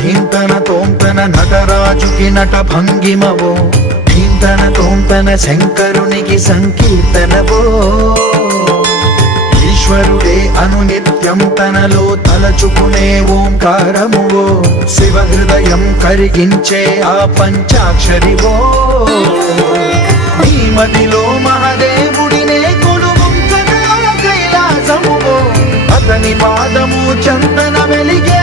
ధీంతన తోంతన నటరాజుకి నట భంగిమవో, ధీంతన తోంతన శంకరునికి సంకీర్తనవో. ఈశ్వరుడే అనునిత్యం తనలో తలచుకునే ఓంకారమువో, శివ హృదయం కరిగించే ఆ పంచాక్షరివో. నీ మదిలో మహాదేవుడినే కొలువుంచగా కైలాసమువో, అతని పాదము చందన వెలిగే